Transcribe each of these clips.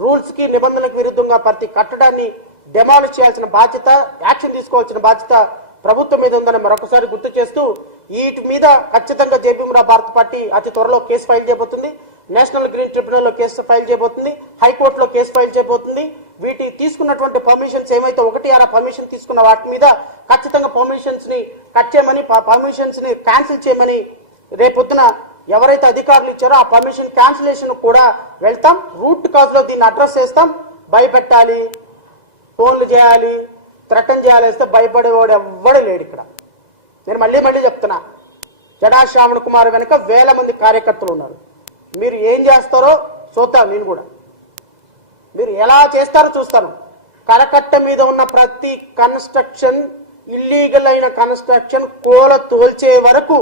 రూల్స్కి నిబంధనలకు విరుద్ధంగా ప్రతి కట్టడాన్ని డెమాలిష్ చేయాల్సిన బాధ్యత, యాక్షన్ తీసుకోవాల్సిన బాధ్యత ప్రభుత్వం మీద ఉందని మరొకసారి గుర్తు చేస్తూ వీటి మీద ఖచ్చితంగా జేబీఎంరావు భారత పార్టీ అతి త్వరలో కేసు ఫైల్ చేయబోతుంది. నేషనల్ గ్రీన్ ట్రిబ్యునల్లో కేసు ఫైల్ చేయబోతుంది. హైకోర్టులో కేసు ఫైల్ చేయబోతుంది. వీటి తీసుకున్నటువంటి పర్మిషన్స్ ఏమైతే 1/6 పర్మిషన్ తీసుకున్న వాటి మీద ఖచ్చితంగా పర్మిషన్స్ ని కట్ చేయమని, పర్మిషన్స్ ని క్యాన్సిల్ చేయమని రేపొద్దున ఎవరైతే అధికారులు ఇచ్చారో ఆ పర్మిషన్ క్యాన్సిలేషన్ కూడా వెళ్తాం. రూట్ కాజ్ లో దీన్ని అడ్రస్ చేస్తాం. భయపెట్టాలి, ఫోన్లు చేయాలి, థ్రెటన్ చేయాలి వేస్తే భయపడేవాడు ఎవ్వడూ లేడు ఇక్కడ. నేను మళ్ళీ చెప్తున్నా, జడా శ్రావణ్ కుమార్ వెనుక వేల మంది కార్యకర్తలు ఉన్నారు. మీరు ఏం చేస్తారో చూద్దాం. నేను కూడా మీరు ఎలా చేస్తారో చూస్తాను. కరకట్ట మీద ఉన్న ప్రతి కన్స్ట్రక్షన్, ఇల్లీగల్ అయిన కన్స్ట్రక్షన్ కోల తోల్చే వరకు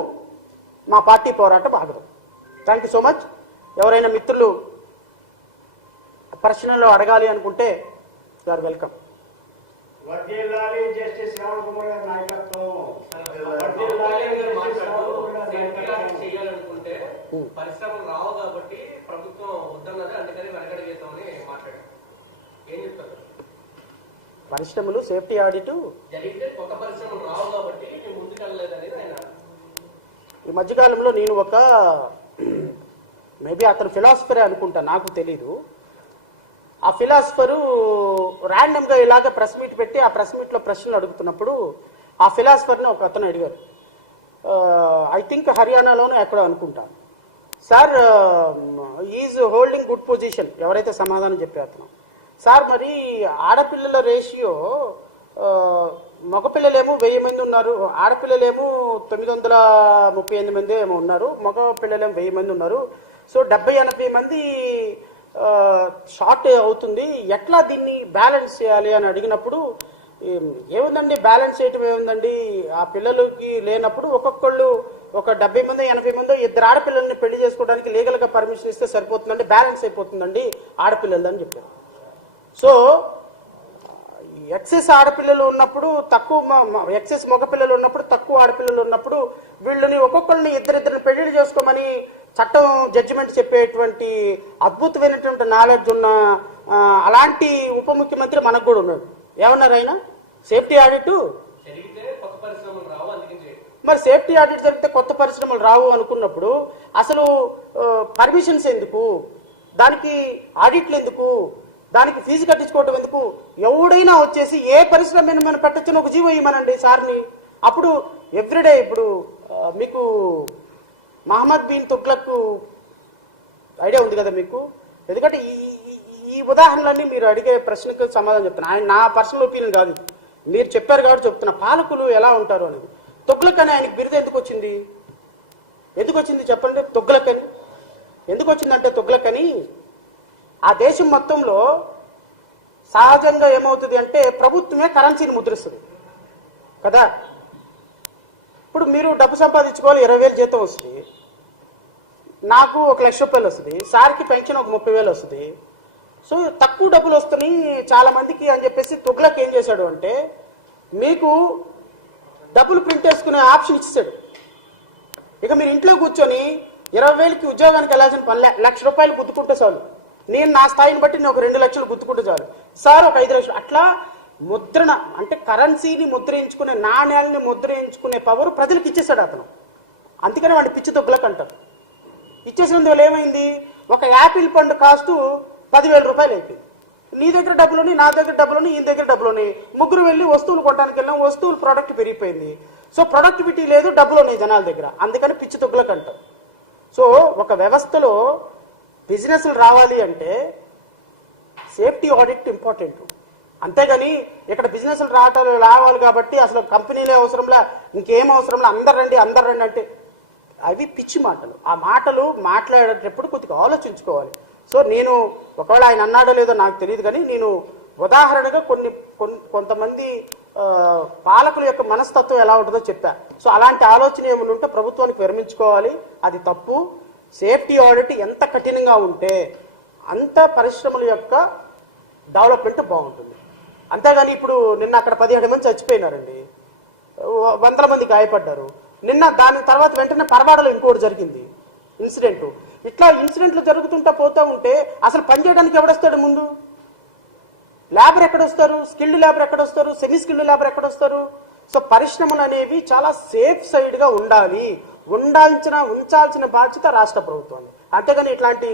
మా పార్టీ పోరాటం ఆగదు. Thank you so much. ఎవరైనా మిత్రులు ప్రశ్నలు అడగాలి అనుకుంటే సార్ వెల్కమ్. పరిశ్రమలు రావు కాబట్టి ప్రభుత్వం వద్దన్నది, అందుకని వెనకడిగేస్తామని మాట్లాడారు. ఏం చెప్తారు? పరిశ్రమలు సేఫ్టీ ఆడిట్ జరిగితే కొత్త పరిశ్రమలు రావు కాబట్టి ముందుకెళ్ళలేదనేది ఆయన. ఈ మధ్యకాలంలో నేను ఒక మేబీ అతను ఫిలాసఫరే అనుకుంటా, నాకు తెలీదు. ఆ ఫిలాసఫరు ర్యాండమ్గా ఇలాగ ప్రెస్ మీట్ పెట్టి ఆ ప్రెస్ మీట్లో ప్రశ్నలు అడుగుతున్నప్పుడు ఆ ఫిలాసఫర్ని ఒక అతను అడిగారు. ఐ థింక్ హర్యానాలోనే ఎక్కడో అనుకుంటాను. Sir is holding good position, ఎవరైతే సమాధానం చెప్పే అతను. సార్ మరి ఆడపిల్లల రేషియో మగపిల్లలేమో 1000 మంది ఉన్నారు, ఆడపిల్లలేమో 938 మంది ఏమో ఉన్నారు, మగ పిల్లలేమో 1000 మంది ఉన్నారు. సో 70-80 మంది షార్ట్ అవుతుంది, ఎట్లా దీన్ని బ్యాలెన్స్ చేయాలి అని అడిగినప్పుడు ఏముందండి బ్యాలెన్స్ చేయటం ఏముందండి, ఆ పిల్లలకి లేనప్పుడు ఒక్కొక్కళ్ళు ఒక 70 మంది 80 మంది 2 ఆడపిల్లల్ని పెళ్లి చేసుకోవడానికి లీగల్గా పర్మిషన్ ఇస్తే సరిపోతుందండి, బ్యాలెన్స్ అయిపోతుందండి ఆడపిల్లలని చెప్పారు. సో ఎక్సెస్ ఆడపిల్లలు ఉన్నప్పుడు తక్కువ, ఎక్సెస్ మగపిల్లలు ఉన్నప్పుడు తక్కువ ఆడపిల్లలు ఉన్నప్పుడు వీళ్ళని ఒక్కొక్కరిని ఇద్దరిద్దరిని పెళ్లి చేసుకోమని చట్టం జడ్జిమెంట్ చెప్పేటువంటి అద్భుతమైనటువంటి నాలెడ్జ్ ఉన్న అలాంటి ఉప ముఖ్యమంత్రి మనకు కూడా ఉన్నాడు. ఏమన్నారు ఆయన? సేఫ్టీ ఆడిట్ మరి సేఫ్టీ ఆడిట్ జరిగితే కొత్త పరిశ్రమలు రావు అనుకున్నప్పుడు అసలు పర్మిషన్స్ ఎందుకు, దానికి ఆడిట్లు ఎందుకు, దానికి ఫీజు కట్టించుకోవటం ఎందుకు? ఎవడైనా వచ్చేసి ఏ పరిశ్రమ మనం పెట్టచ్చని ఒక జీవో ఇవ్వమనండి సార్ని. అప్పుడు ఎవ్రీడే ఇప్పుడు మీకు మహమ్మద్ బిన్ తుగ్లక్ ఐడియా ఉంది కదా మీకు, ఎందుకంటే ఈ ఉదాహరణలన్నీ మీరు అడిగే ప్రశ్నకు సమాధానం చెప్తున్నా. ఆయన నా పర్సనల్ ఒపీనియన్ కాదు, మీరు చెప్పారు కాబట్టి చెప్తున్నా. పాలకులు ఎలా ఉంటారు అనేది. తుగ్లక్ అని ఆయనకి బిరుదు ఎందుకు వచ్చింది? ఎందుకు వచ్చింది చెప్పండి? తుగ్లక్ అని ఎందుకు వచ్చిందంటే, తుగ్లక్ అని ఆ దేశం మొత్తంలో సహజంగా ఏమవుతుంది అంటే ప్రభుత్వమే కరెన్సీని ముద్రిస్తుంది కదా. ఇప్పుడు మీరు డబ్బు సంపాదించుకోవాలి, 20,000 జీతం వస్తుంది, నాకు 1,00,000 రూపాయలు వస్తుంది, సార్కి పెన్షన్ ఒక 30,000 వస్తుంది. సో తక్కువ డబ్బులు వస్తున్నాయి చాలా మందికి అని చెప్పేసి తుగ్లక్ ఏం చేశాడు అంటే మీకు డబ్బులు ప్రింట్ వేసుకునే ఆప్షన్ ఇచ్చేసాడు. ఇక మీరు ఇంట్లో కూర్చొని 20,000కి ఉద్యోగానికి వెళ్ళాల్సిన పని, 1,00,000 రూపాయలు గుద్దుకుంటే చాలు. నేను నా స్థాయిని బట్టి నేను ఒక 2 లక్షలు గుర్తుకుంటే చాలు, సార్ ఒక 5 లక్షలు. అట్లా ముద్రణ అంటే కరెన్సీని ముద్రించుకునే, నాణ్యాలని ముద్రించుకునే పవర్ ప్రజలకు ఇచ్చేసాడు అతను. అందుకని వాడిని పిచ్చి తుగ్లక్ అంటారు. ఇచ్చేసినందువల్ల ఏమైంది, ఒక యాపిల్ పండు కాస్ట్ 10,000 రూపాయలు అయిపోయింది. నీ దగ్గర డబ్బులోని, నా దగ్గర డబ్బులోని, ఈయన దగ్గర డబ్బులోని, ముగ్గురు వెళ్ళి వస్తువులు కొట్టడానికి వెళ్ళాం, వస్తువులు ప్రొడక్ట్ పెరిగిపోయింది. సో ప్రొడక్టివిటీ లేదు, డబ్బులోని జనాల దగ్గర, అందుకని పిచ్చి తుగ్లక్ అంటారు. సో ఒక వ్యవస్థలో బిజినెస్లు రావాలి అంటే సేఫ్టీ ఆడిట్ ఇంపార్టెంట్. అంతేగాని ఇక్కడ బిజినెస్లు రావాలి కాబట్టి అసలు కంపెనీలే అవసరంలా, ఇంకేం అవసరంలా, అందరు రండి అంటే అవి పిచ్చి మాటలు. ఆ మాటలు మాట్లాడేటప్పుడు కొద్దిగా ఆలోచించుకోవాలి. సో నేను ఒకవేళ ఆయన అన్నాడో లేదో నాకు తెలియదు, కానీ నేను ఉదాహరణగా కొంతమంది పాలకుల యొక్క మనస్తత్వం ఎలా ఉంటుందో చెప్పా. సో అలాంటి ఆలోచన ఏమైనా ఉంటే ప్రభుత్వానికి విరమించుకోవాలి, అది తప్పు. సేఫ్టీ ఆడిట్ ఎంత కఠినంగా ఉంటే అంత పరిశ్రమల యొక్క డెవలప్మెంట్ బాగుంటుంది. అంతేగాని ఇప్పుడు నిన్న అక్కడ 17 మంది చచ్చిపోయినారండి, 100 మంది గాయపడ్డారు. నిన్న దాని తర్వాత వెంటనే పరవాడలో ఇంకోటి జరిగింది ఇన్సిడెంట్. ఇట్లా ఇన్సిడెంట్లు జరుగుతుంటా పోతా ఉంటే అసలు పనిచేయడానికి ఎవడొస్తాడు ముందు? లేబర్ ఎక్కడొస్తారు? స్కిల్డ్ లేబర్ ఎక్కడొస్తారు? సెమీ స్కిల్డ్ లేబర్ ఎక్కడొస్తారు? సో పరిశ్రమలు అనేవి చాలా సేఫ్ సైడ్ గా ఉండాలి, ఉంచాల్సిన బాధ్యత రాష్ట్ర ప్రభుత్వాన్ని. అంతేగాని ఇట్లాంటి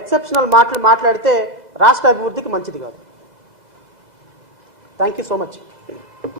ఎక్సెప్షనల్ మాట్లాడితే రాష్ట్ర అభివృద్ధికి మంచిది కాదు. Thank you so much.